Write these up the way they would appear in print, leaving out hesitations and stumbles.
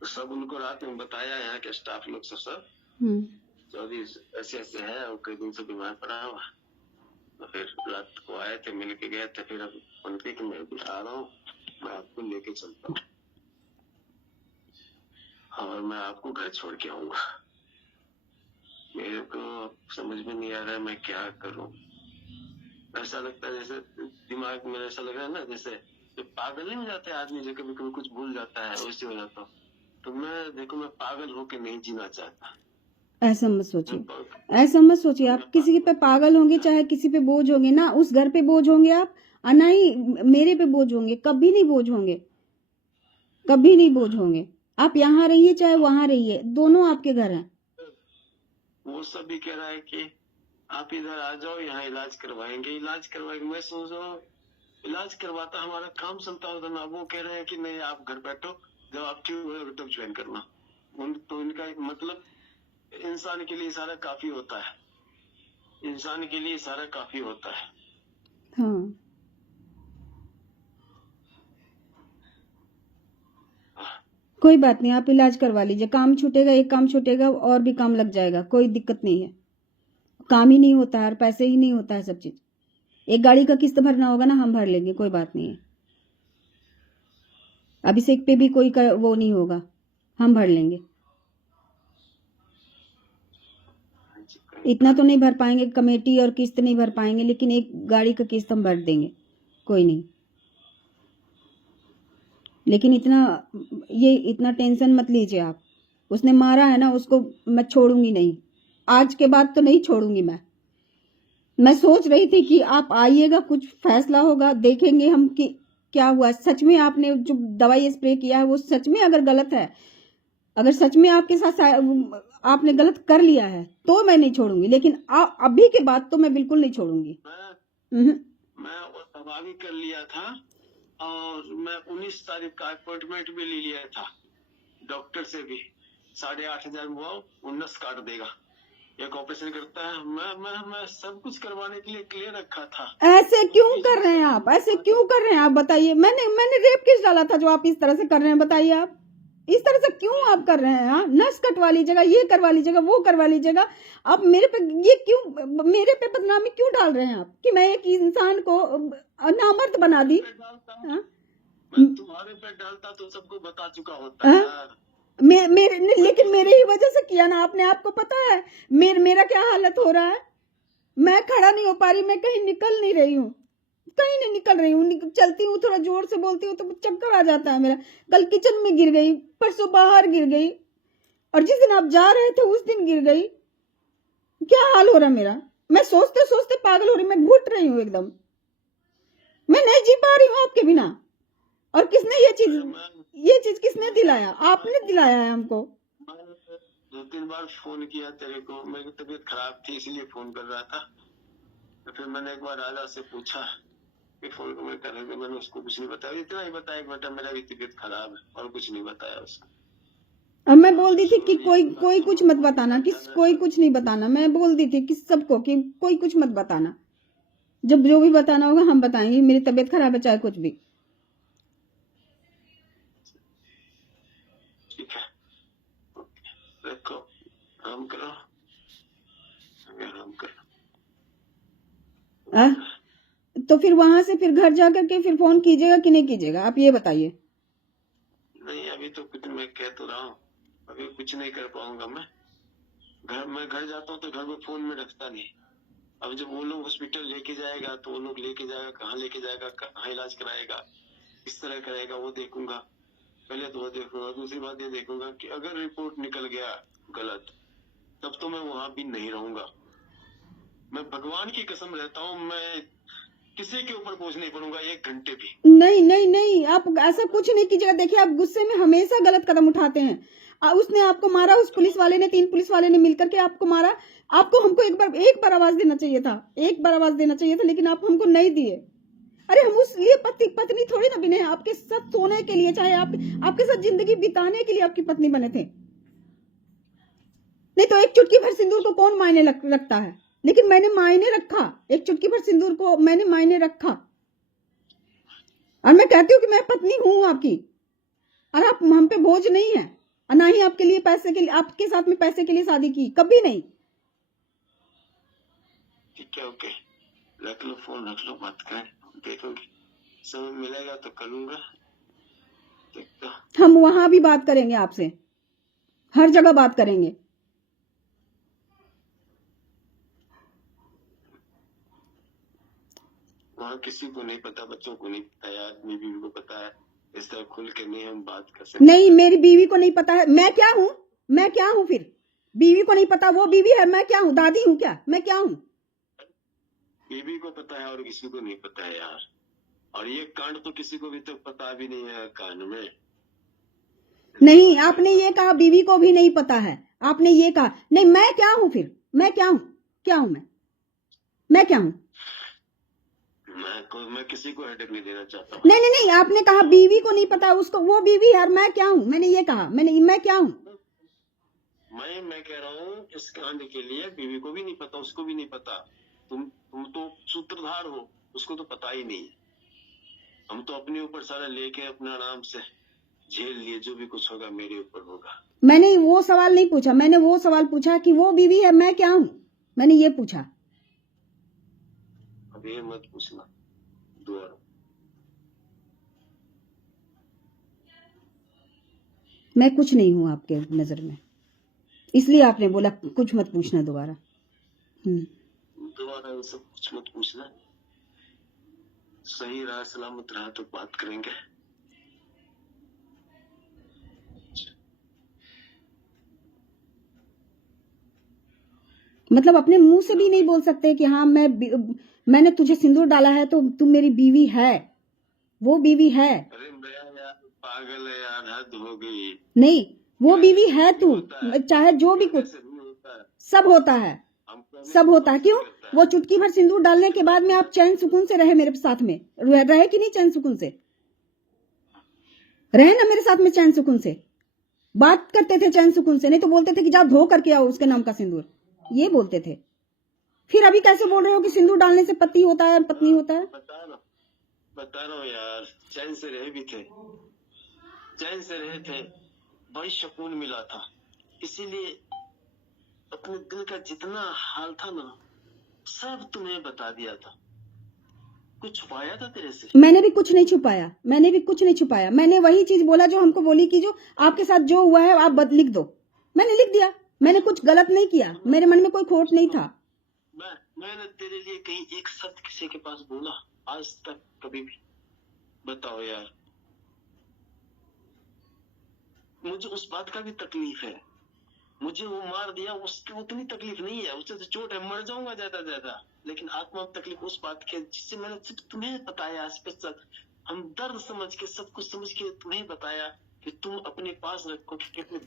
सब उनको रात में बताया, यहाँ के स्टाफ लोग सब चौधरी ऐसे ऐसे है और कई दिन से बीमार पड़ा हुआ। तो फिर रात को आए थे, मिल के गए थे। फिर अब उनके कि मैं भी आ रहा हूँ, मैं आपको लेके चलता हूँ और मैं आपको घर छोड़ के आऊंगा। मेरे को समझ में नहीं आ रहा है मैं क्या करूं। ऐसा लगता है जैसे दिमाग में ऐसा लग रहा है ना, जैसे पागल नहीं हो जाते आदमी जो कभी कभी कुछ भूल जाता है, वैसे हो जाता हूँ। तो मैं देखो, मैं पागल होके नहीं जीना चाहता। ऐसा मत सोचिए, ऐसा मत सोचिए। आप किसी पे पागल होंगे, चाहे किसी पे बोझ होंगे ना, उस घर पे बोझ होंगे आप, और ना ही मेरे पे बोझ होंगे। कभी नहीं बोझ होंगे, कभी नहीं बोझ होंगे। आप यहाँ रहिए चाहे वहां रहिए, दोनों आपके घर हैं। वो सब भी कह रहा है कि आप इधर आ जाओ, यहाँ इलाज करवाएंगे, इलाज करवाएंगे। मैं सोच रहा हूँ इलाज करवाता हमारा काम चलता होता ना। वो कह रहे हैं कि नहीं, आप घर बैठो, जब आप ठीक हो तब ज्वाइन करना। तो इनका एक मतलब, इंसान के लिए सारा काफी होता है, इंसान के लिए सारा काफी होता है। हाँ, कोई बात नहीं, आप इलाज करवा लीजिए। काम छूटेगा, एक काम छूटेगा और भी काम लग जाएगा, कोई दिक्कत नहीं है। काम ही नहीं होता है और पैसे ही नहीं होता है सब चीज। एक गाड़ी का किस्त भरना होगा ना, हम भर लेंगे, कोई बात नहीं है। अभिषेक पे भी कोई वो नहीं होगा, हम भर लेंगे। इतना तो नहीं भर पाएंगे, कमेटी और किस्त नहीं भर पाएंगे, लेकिन एक गाड़ी का किस्त हम भर देंगे, कोई नहीं। लेकिन इतना टेंशन मत लीजिए आप। उसने मारा है ना, उसको मैं छोड़ूंगी नहीं। आज के बाद तो नहीं छोड़ूंगी मैं सोच रही थी कि आप आइएगा, कुछ फैसला होगा, देखेंगे हम कि क्या हुआ। सच में आपने जो दवाई स्प्रे किया है वो सच में अगर गलत है, अगर सच में आपके साथ आपने गलत कर लिया है तो मैं नहीं छोड़ूंगी, लेकिन अभी के बाद तो मैं बिल्कुल नहीं छोड़ूंगी। मैं वो दवा भी कर लिया था और मैं 19 तारीख का अपॉइंटमेंट भी ले लिया था डॉक्टर से भी। 8,500 मुआव 19 काट देगा, एक ऑपरेशन करता है। मैं सब कुछ करवाने के लिए क्लियर रखा था। ऐसे क्यों कर रहे हैं आप, ऐसे क्यों कर रहे हैं आप, बताइए। मैंने रेप केस डाला था जो आप इस तरह से कर रहे हैं, बताइए आप इस तरह से क्यों आप कर रहे हैं। हाँ, नस कटवा लीजिएगा, ये करवा लीजिएगा, वो करवा लीजिएगा। आप मेरे पे ये क्यों, मेरे पे बदनामी क्यों डाल रहे हैं आप कि मैं एक इंसान को नामर्द बना दी। मैं तुम्हारे पे डालता तो सबको बता चुका होता है। लेकिन मेरे ही वजह से किया ना आपने। आपको पता है मेरा क्या हालत हो रहा है। मैं खड़ा नहीं हो पा रही, मैं कहीं निकल नहीं रही हूँ, कहीं नहीं निकल रही हूँ। चलती हूँ, थोड़ा जोर से बोलती हूँ तो चक्कर आ जाता है मेरा। कल किचन में गिर गई, परसों बाहर गिर गई, और जिस दिन आप जा रहे थे उस दिन गिर गई। क्या हाल हो रहा मेरा, मैं सोचते सोचते पागल हो रही, मैं घुट रही हूँ एकदम। मैं नहीं जी पा रही हूँ आपके बिना। और किसने ये चीज किसने दिलाया, आपने दिलाया है हमको। 2-3 बार फोन किया तेरे को, मेरी तबीयत खराब थी इसलिए फोन कर रहा था। तो फिर मैंने एक बार राजा से पूछा कि फोन को मैं करेंगे, मैंने उसको कुछ नहीं बताया, इतना ही बताया बेटा मेरा भी तबीयत खराब है, और कुछ नहीं बताया उसको। अब मैं बोल दी थी कि कोई कुछ मत बताना, कोई कुछ नहीं बताना। मैं बोल दी थी कि सबको कि कोई कुछ मत बताना, जब जो भी बताना होगा हम बताएंगे। मेरी तबीयत खराब है चाहे कुछ भी। ठीक है, देखो आराम करो, आराम करो। तो फिर वहां से फिर घर जाकर के फिर फोन कीजिएगा कि नहीं कीजिएगा, आप ये बताइए। नहीं, अभी तो कुछ मैं कह तो रहा हूँ, अभी कुछ नहीं कर पाऊंगा मैं घर जाता हूँ तो घर में फोन में रखता नहीं। अब जब वो लोग हॉस्पिटल लेके जाएगा तो वो लोग लेके जाएगा, कहाँ लेके जाएगा, कहाँ इलाज कराएगा, किस तरह कराएगा, वो देखूंगा। पहले तो वो देखूंगा, दूसरी बात ये देखूंगा कि अगर रिपोर्ट निकल गया गलत तब तो मैं वहां भी नहीं रहूंगा। मैं भगवान की कसम रहता हूँ, मैं किसी के ऊपर बोझ नहीं पड़ूंगा 1 घंटे भी। नहीं नहीं नहीं, आप ऐसा कुछ नहीं कीजिएगा। देखिए, आप गुस्से में हमेशा गलत कदम उठाते हैं। उसने आपको मारा, उस पुलिस वाले ने, 3 पुलिस वाले ने मिलकर के आपको मारा। आपको हमको एक बार आवाज देना चाहिए था, एक बार आवाज देना चाहिए था, लेकिन आप हमको नहीं दिए। अरे हम उस लिए पत्नी थोड़ी ना बने, आपके साथ सोने के लिए, चाहे आपके साथ जिंदगी बिताने के लिए आपकी पत्नी बने थे। नहीं तो एक चुटकी भर सिंदूर को कौन मायने रखता है, लेकिन मैंने मायने रखा, एक चुटकी भर सिंदूर को मैंने मायने रखा। और मैं कहती हूँ कि मैं पत्नी हूँ आपकी, और आप हम पे बोझ नहीं है, और ना ही आपके लिए पैसे के लिए, आपके साथ में पैसे के लिए शादी की, कभी नहीं। ठीक है, ओके, रख लो फोन, रख लो, बात करें, देखोगे समय मिलेगा तो करूंगा, देखता। हम वहां भी बात करेंगे आपसे, हर जगह बात करेंगे। वहाँ किसी को नहीं पता, बच्चों को नहीं पता, आदमी भी को पता है, इस तरह खुल के नहीं हम बात कर सकते। नहीं, मेरी बीवी को नहीं पता है, मैं क्या हूँ, मैं क्या हूँ फिर? बीवी को नहीं पता, वो बीवी है, मैं क्या हूँ? दादी हूँ क्या? मैं क्या हूँ? बीवी को पता है और किसी को नहीं पता है यार, और ये कांड तो किसी को भी तो पता भी नहीं है कान में। नहीं, आपने ये कहा बीवी को भी नहीं पता है, आपने ये कहा। नहीं, मैं क्या हूँ फिर? मैं क्या हूँ? क्या हूँ मैं क्या हूँ? मैं किसी को हेडेक नहीं देना चाहता हूँ। नहीं नहीं नहीं, आपने कहा बीवी को नहीं पता, उसको, वो बीवी है और मैं क्या हूँ? मैंने ये कहा, मैं क्या हूँ? मैं कह रहा हूँ इस कांड के लिए बीवी को भी नहीं पता, उसको भी नहीं पता, तुम तो सूत्रधार हो, उसको तो पता ही नहीं है। हम तो अपने ऊपर सारा लेके अपने आराम से झेल लिए, जो भी कुछ होगा मेरे ऊपर होगा। मैंने वो सवाल नहीं पूछा, मैंने वो सवाल पूछा कि वो बीवी है, मैं क्या हूँ, मैंने ये पूछा। अब ये मत पूछना दोबारा। मैं कुछ नहीं हूँ आपके नजर में, इसलिए आपने बोला कुछ मत पूछना दोबारा। दोबारा ये सब कुछ मत पूछना, सही रहा सलामत रहा तो बात करेंगे। मतलब अपने मुंह से भी नहीं बोल सकते कि हाँ मैंने तुझे सिंदूर डाला है तो तुम मेरी बीवी है, वो बीवी है। अरे मैं यार पागल है यार, हद हो गई। नहीं, वो बीवी है तू, चाहे जो भी कुछ, सब होता है, सब होता है। क्यों? वो चुटकी भर सिंदूर डालने के बाद में आप चैन सुकून से रहे मेरे साथ में, रहे कि नहीं? चैन सुकून से रहे ना मेरे साथ में, चैन सुकून से बात करते थे, चैन सुकून से। नहीं तो बोलते थे कि जा धो करके आओ उसके नाम का सिंदूर, ये बोलते थे। फिर अभी कैसे बोल रहे हो कि सिंदूर डालने से पति होता है, पत्नी होता है? बता रहा हूँ यार, चैन से रहे भी थे, चैन से रहे थे, बड़ी सुकून मिला था, इसीलिए अपने दिल का जितना हाल था ना सब तुम्हें बता दिया था। कुछ छुपाया था तेरे से? मैंने भी कुछ नहीं छुपाया, मैंने भी कुछ नहीं छुपाया। मैंने वही चीज बोला जो हमको बोली कि जो आपके साथ जो हुआ है आप लिख दो, मैंने लिख दिया। मैंने कुछ गलत नहीं किया, मेरे मन में कोई खोट नहीं था। मैंने तेरे लिए कहीं एक शब्द किसी के पास बोला आज तक कभी भी? बताओ यार, मुझे उस बात का भी तकलीफ है, मुझे वो मार दिया उसकी उतनी तकलीफ नहीं है, उससे तो चोट है, मर जाऊंगा ज्यादा, लेकिन आत्मा में तकलीफ उस बात की जिससे मैंने सिर्फ तुम्हें बताया, स्पेशल हम दर्द समझ के सब कुछ समझ के तुम्हें बताया कि तुम अपने पास रखो।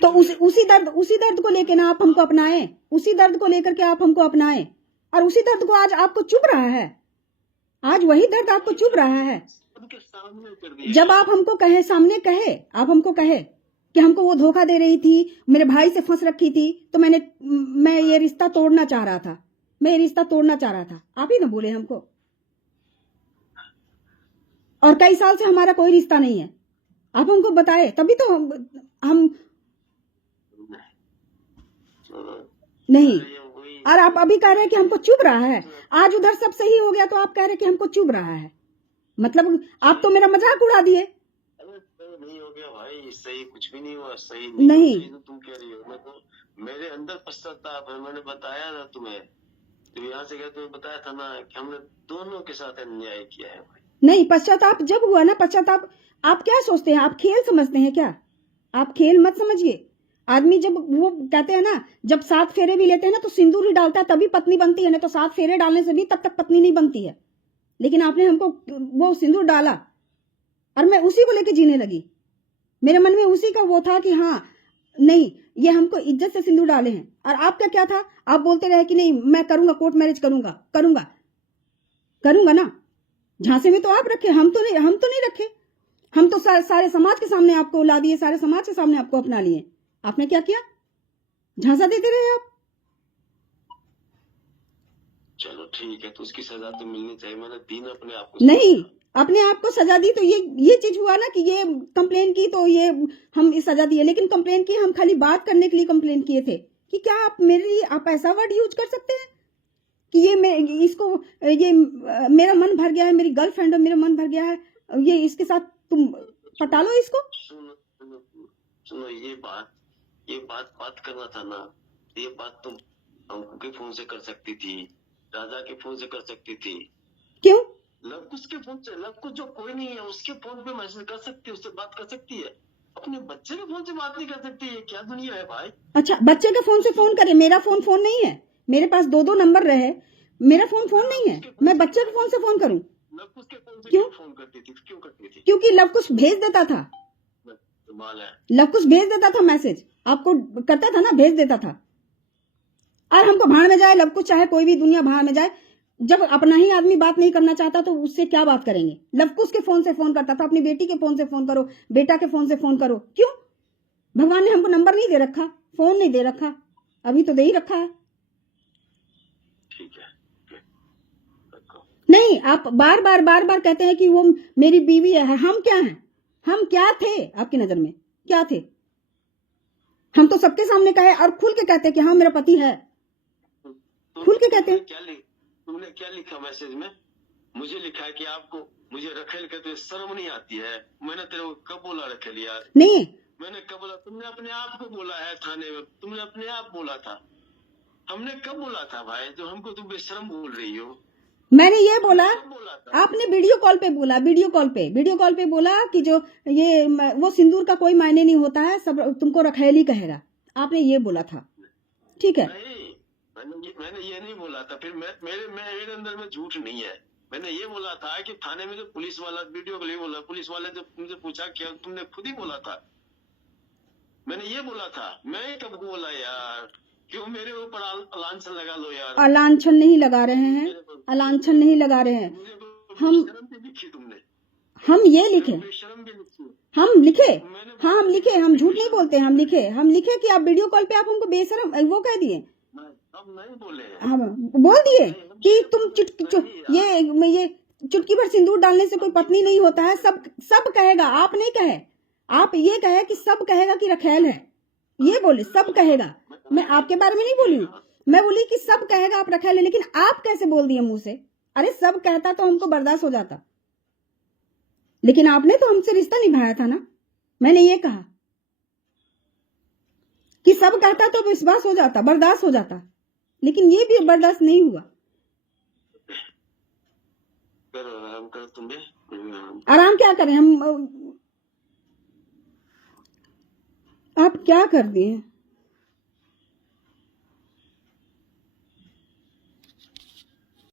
तो उसी दर्द को लेकर ना आप हमको अपनाए, उसी दर्द को लेकर के आप हमको अपनाए, और उसी दर्द को आज आपको चुभ रहा है, आज वही दर्द आपको चुभ रहा है। उनके सामने कर दिया। जब आप हमको कहे, सामने कहे, आप हमको कहे कि हमको वो धोखा दे रही थी, मेरे भाई से फंस रखी थी, तो मैं ये रिश्ता तोड़ना चाह रहा था, मैं ये रिश्ता तोड़ना चाह रहा था, आप ही ना बोले हमको। और कई साल से हमारा कोई रिश्ता नहीं है, आप हमको बताए तभी तो हम नहीं। और आप अभी कह रहे हैं कि हमको चुभ रहा है, आज उधर सब सही हो गया तो आप कह रहे हैं कि हमको चुभ रहा है, मतलब आप तो मेरा मजाक उड़ा दिए। नहीं हो गया भाई, सही कुछ भी नहीं हुआ, सही नहीं तो तुम कह रही हो, मैं तो मेरे अंदर पश्चाताप है, मैंने बताया था तुम्हें, तो यहाँ से गए तुम्हें बताया था ना कि हमने दोनों के साथ अन्याय किया है भाई। नहीं, पश्चाताप जब हुआ ना, पश्चाताप आप क्या सोचते हैं? आप खेल समझते हैं क्या? आप खेल मत समझिए। आदमी जब वो कहते हैं ना, जब 7 फेरे भी लेते हैं ना तो सिंदूर ही डालता है तभी पत्नी बनती है, ना तो 7 फेरे डालने से भी तब तक पत्नी नहीं बनती है। लेकिन आपने हमको वो सिंदूर डाला और मैं उसी को लेके जीने लगी, मेरे मन में उसी का वो था कि हाँ नहीं, ये हमको इज्जत से सिंदूर डाले हैं। और आपका क्या था? आप बोलते रहे कि नहीं मैं करूंगा, कोर्ट मैरिज करूंगा ना। झांसे में तो आप रखे, हम तो नहीं रखे। हम तो सारे समाज के सामने आपको ला दिए, सारे समाज के सामने आपको अपना लिए। आपने क्या किया? झांसा देते रहे आप। चलो ठीक है, तो उसकी सजा तो मिलनी चाहिए। मैंने दी ना अपने आप को नहीं, सजा। अपने आप को सजा दी तो ये चीज हुआ ना कि ये कंप्लेन की तो ये हम इस सजा दिए, लेकिन कंप्लेन की हम खाली बात करने के लिए कंप्लेन किए थे कि क्या आप मेरे लिए आप ऐसा वर्ड यूज कर सकते हैं कि ये मैं इसको ये मेरा मन भर गया है, मेरी गर्लफ्रेंड है, मेरा मन भर गया है, ये इसके साथ तुम पटा लो इसको। सुनो सुनो सुनो, ये बात बात करना था ना, ये बात तुम अंकु के फोन से कर सकती थी, राजा के फोन से कर सकती थी। क्यों? लवकुश के फोन से, लवकुश जो कोई नहीं है उसके फोन पे मैसेज कर सकती है, उससे बात कर सकती है। अपने बच्चे के फोन से बात नहीं कर सकती है? क्या दुनिया है भाई। अच्छा, बच्चे के फोन से फोन करे, मेरा फोन नहीं है, मेरे पास दो नंबर रहे, मेरा फोन नहीं है, मैं बच्चे के फोन से फोन करूं? लवकुश के फोन से क्यों फोन करती थी? क्यों करती थी? क्योंकि लवकुश भेज देता था, कमाल है। लवकुश भेज देता था मैसेज, आपको करता था ना, भेज देता था। और हमको भाड़ में जाए लवकुश, चाहे कोई भी दुनिया भाड़ में जाए, जब अपना ही आदमी बात नहीं करना चाहता तो उससे क्या बात करेंगे। लवकुश के फोन से फोन करता था, अपनी बेटी के फोन से फोन करो, बेटा के फोन से फोन करो। क्यों? भगवान ने हमको नंबर नहीं दे रखा, फोन नहीं दे रखा, अभी तो दे ही रखा है। ठीक है, नहीं, आप बार बार कहते हैं कि वो मेरी बीवी है। हम क्या हैं? हम क्या थे आपकी नजर में? क्या थे? हम तो सबके सामने कहे और खुल के कहते हैं कि हाँ मेरा पति है, खुल के कहते हैं। तुमने क्या लिखा मैसेज में? मुझे लिखा है कि आपको मुझे रखेल कहते हुए शर्म नहीं आती है। मैंने तेरे को कब बोला रखेल यार? नहीं, मैंने कब बोला? तुमने अपने आप को बोला है थाने में, तुमने अपने आप बोला था। हमने कब बोला था भाई जो हमको तुम बेशर्म बोल रही हो? मैंने ये बोला, बोला था आपने वीडियो कॉल पे बोला, वीडियो कॉल पे बोला कि जो ये वो सिंदूर का कोई मायने नहीं होता है, सब तुमको रखेली कहेगा, आपने ये बोला था। ठीक है, नहीं, मैंने ये नहीं बोला था। फिर मेरे अंदर में झूठ नहीं है। मैंने ये बोला था कि थाने में जो पुलिस वाला वीडियो के लिए बोला, पुलिस वाले जब तुमसे पूछा क्या, तुमने खुद ही बोला था। मैंने ये बोला था। मैं कब बोला यार? क्यों मेरे ऊपर लांछन लगा लो यार? अलांछन नहीं लगा रहे हैं, अलांछन नहीं लगा रहे हैं। हम शर्म भी लिखी तुमने, हम ये लिखे, शर्म भी लिखी, हम लिखे, हाँ हम लिखे, हम झूठ नहीं बोलते, हम लिखे कि आप वीडियो कॉल पे आप हमको बेशरम वो कह दिए, हम नहीं बोले, हम बोल दिए कि तुम ये चुटकी भर सिंदूर डालने से कोई पत्नी नहीं होता है। सब कहेगा, आप नहीं कहे, आप ये कहे कि सब कहेगा कि रखेल है, ये बोले सब कहेगा। मैं आपके बारे में नहीं बोली हूँ, मैं बोली कि सब कहेगा आप रखेल है, लेकिन आप कैसे बोल दिए मुंह से? अरे सब कहता तो हमको बर्दाश्त हो जाता, लेकिन आपने तो हमसे रिश्ता निभाया था ना। मैंने ये कहा कि सब कहता तो विश्वास हो जाता, बर्दाश्त हो जाता, लेकिन ये भी बर्दाश्त नहीं हुआ। करो आराम करो, तुम्हें आराम क्या करें हम? आप क्या कर दिए?